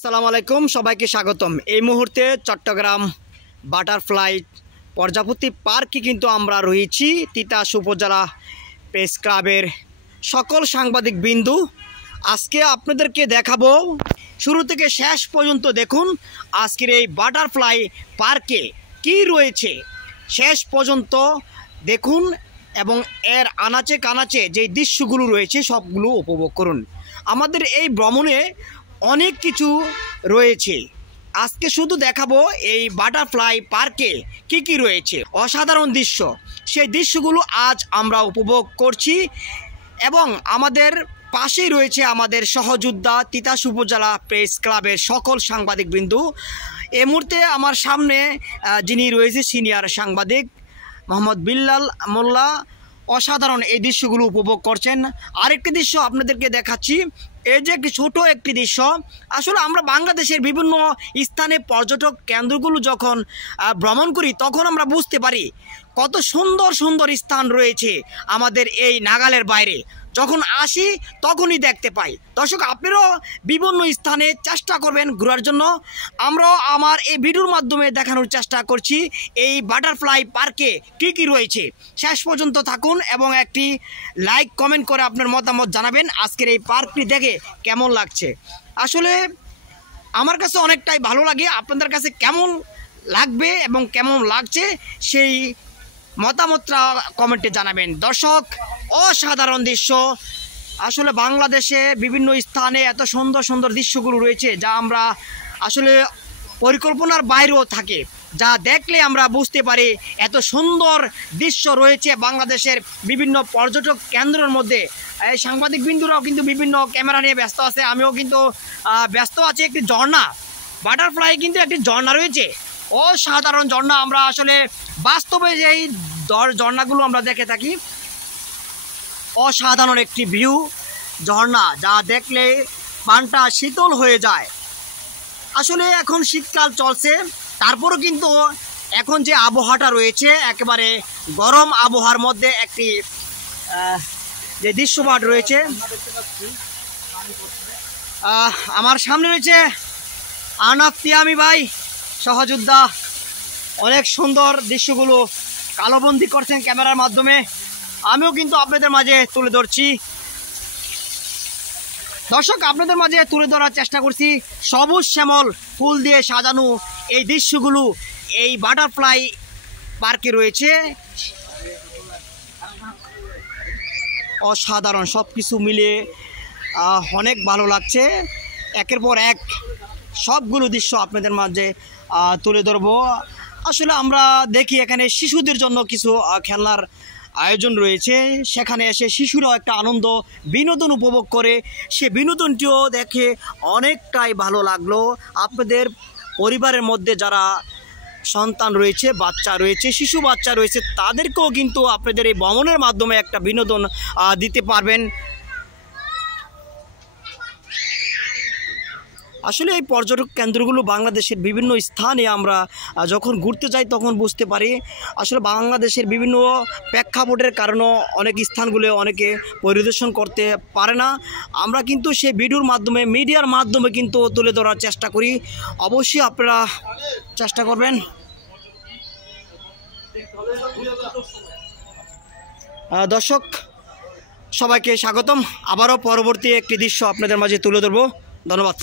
আসসালামু আলাইকুম, সবাইকে স্বাগতম। এই মুহূর্তে চট্টগ্রাম বাটারফ্লাই প্রজাপতি পার্কে কিন্তু আমরা রয়েছি। তিতাস উপজেলা প্রেস ক্লাবের সকল সাংবাদিক বিন্দু আজকে আপনাদেরকে দেখাবো শুরু থেকে শেষ পর্যন্ত। দেখুন আজকের এই বাটারফ্লাই পার্কে কি রয়েছে, শেষ পর্যন্ত দেখুন এবং এর আনাচে কানাচে যেই দৃশ্যগুলো রয়েছে সবগুলো উপভোগ করুন। আমাদের এই ভ্রমণে অনেক কিছু রয়েছে, আজকে শুধু দেখাবো এই বাটারফ্লাই পার্কে কি কি রয়েছে, অসাধারণ দৃশ্য। সেই দৃশ্যগুলো আজ আমরা উপভোগ করছি এবং আমাদের পাশেই রয়েছে আমাদের সহযোদ্ধা তিতাস উপজেলা প্রেস ক্লাবের সকল সাংবাদিক বিন্দু। এই মুহূর্তে আমার সামনে যিনি রয়েছে সিনিয়র সাংবাদিক মোহাম্মদ বিল্লাল মোল্লা, অসাধারণ এই দৃশ্যগুলো উপভোগ করছেন। আরেকটি দৃশ্য আপনাদেরকে দেখাচ্ছি, এই যে একটি ছোট একটি দৃশ্য। আসলে আমরা বাংলাদেশের বিভিন্ন স্থানে পর্যটক কেন্দ্রগুলো যখন ভ্রমণ করি তখন আমরা বুঝতে পারি কত সুন্দর সুন্দর স্থান রয়েছে আমাদের এই নাগালের বাইরে। যখন আসি তখনই দেখতে পাই। দর্শক, আপনারাও বিভিন্ন স্থানে চেষ্টা করবেন ঘোরার জন্য। আমরাও আমার এই ভিডিওর মাধ্যমে দেখানোর চেষ্টা করছি এই বাটারফ্লাই পার্কে কি কি রয়েছে। শেষ পর্যন্ত থাকুন এবং একটি লাইক কমেন্ট করে আপনার মতামত জানাবেন আজকের এই পার্কটি দেখে কেমন লাগছে। আসলে আমার কাছে অনেকটাই ভালো লাগে, আপনাদের কাছে কেমন লাগবে এবং কেমন লাগছে সেই মতামতটা কমেন্টে জানাবেন। দর্শক, অসাধারণ দৃশ্য। আসলে বাংলাদেশে বিভিন্ন স্থানে এত সুন্দর সুন্দর দৃশ্যগুলো রয়েছে যা আমরা আসলে পরিকল্পনার বাইরেও থাকে, যা দেখলে আমরা বুঝতে পারি এত সুন্দর দৃশ্য রয়েছে বাংলাদেশের বিভিন্ন পর্যটক কেন্দ্রের মধ্যে। এই সাংবাদিক বিন্দুরাও কিন্তু বিভিন্ন ক্যামেরা নিয়ে ব্যস্ত আছে, আমিও কিন্তু ব্যস্ত আছি। একটি ঝর্ণা, বাটারফ্লাই কিন্তু একটি ঝর্ণা রয়েছে, অসাধারণ ঝর্ণা। আমরা আসলে বাস্তবে যেই ঝর্ণাগুলো আমরা দেখে থাকি, অসাধারণ একটি ভিউ ঝর্ণা, যা দেখলে প্রাণটা শীতল হয়ে যায়। আসলে এখন শীতকাল চলছে, তারপরও কিন্তু এখন যে আবহাওয়াটা রয়েছে একেবারে গরম আবহাওয়ার মধ্যে একটি যে দৃশ্যপাট রয়েছে। আমার সামনে রয়েছে আনাফ তিয়ামি ভাই, সহযোদ্ধা, অনেক সুন্দর দৃশ্যগুলো কালোবন্দি করছেন ক্যামেরার মাধ্যমে, আমিও কিন্তু আপনাদের মাঝে তুলে ধরছি। দর্শক, আপনাদের মাঝে তুলে ধরার চেষ্টা করছি সবুজ শ্যামল ফুল দিয়ে সাজানো এই দৃশ্যগুলো এই বাটারফ্লাই পার্কে রয়েছে। অসাধারণ সব কিছু মিলে অনেক ভালো লাগছে। একের পর এক সবগুলো দৃশ্য আপনাদের মাঝে তুলে ধরবো। আসলে আমরা দেখি এখানে শিশুদের জন্য কিছু খেলনার আয়োজন রয়েছে, সেখানে এসে শিশুরাও একটা আনন্দ বিনোদন উপভোগ করে, সে বিনোদনটিও দেখে অনেকটাই ভালো লাগলো। আপনাদের পরিবারের মধ্যে যারা সন্তান রয়েছে, বাচ্চা রয়েছে, শিশু বাচ্চা রয়েছে, তাদেরকেও কিন্তু আপনাদের এই ভ্রমণের মাধ্যমে একটা বিনোদন দিতে পারবেন। আসলে এই পর্যটক কেন্দ্রগুলো বাংলাদেশের বিভিন্ন স্থানে আমরা যখন ঘুরতে যাই তখন বুঝতে পারি আসলে বাংলাদেশের বিভিন্ন প্রেক্ষাপটের কারণেও অনেক স্থানগুলো অনেকে পরিদর্শন করতে পারে না। আমরা কিন্তু সেই ভিডিওর মাধ্যমে, মিডিয়ার মাধ্যমে কিন্তু তুলে ধরার চেষ্টা করি। অবশ্যই আপনারা চেষ্টা করবেন। দর্শক, সবাইকে স্বাগতম। আবারও পরবর্তী একটি দৃশ্য আপনাদের মাঝে তুলে ধরবো। ধন্যবাদ।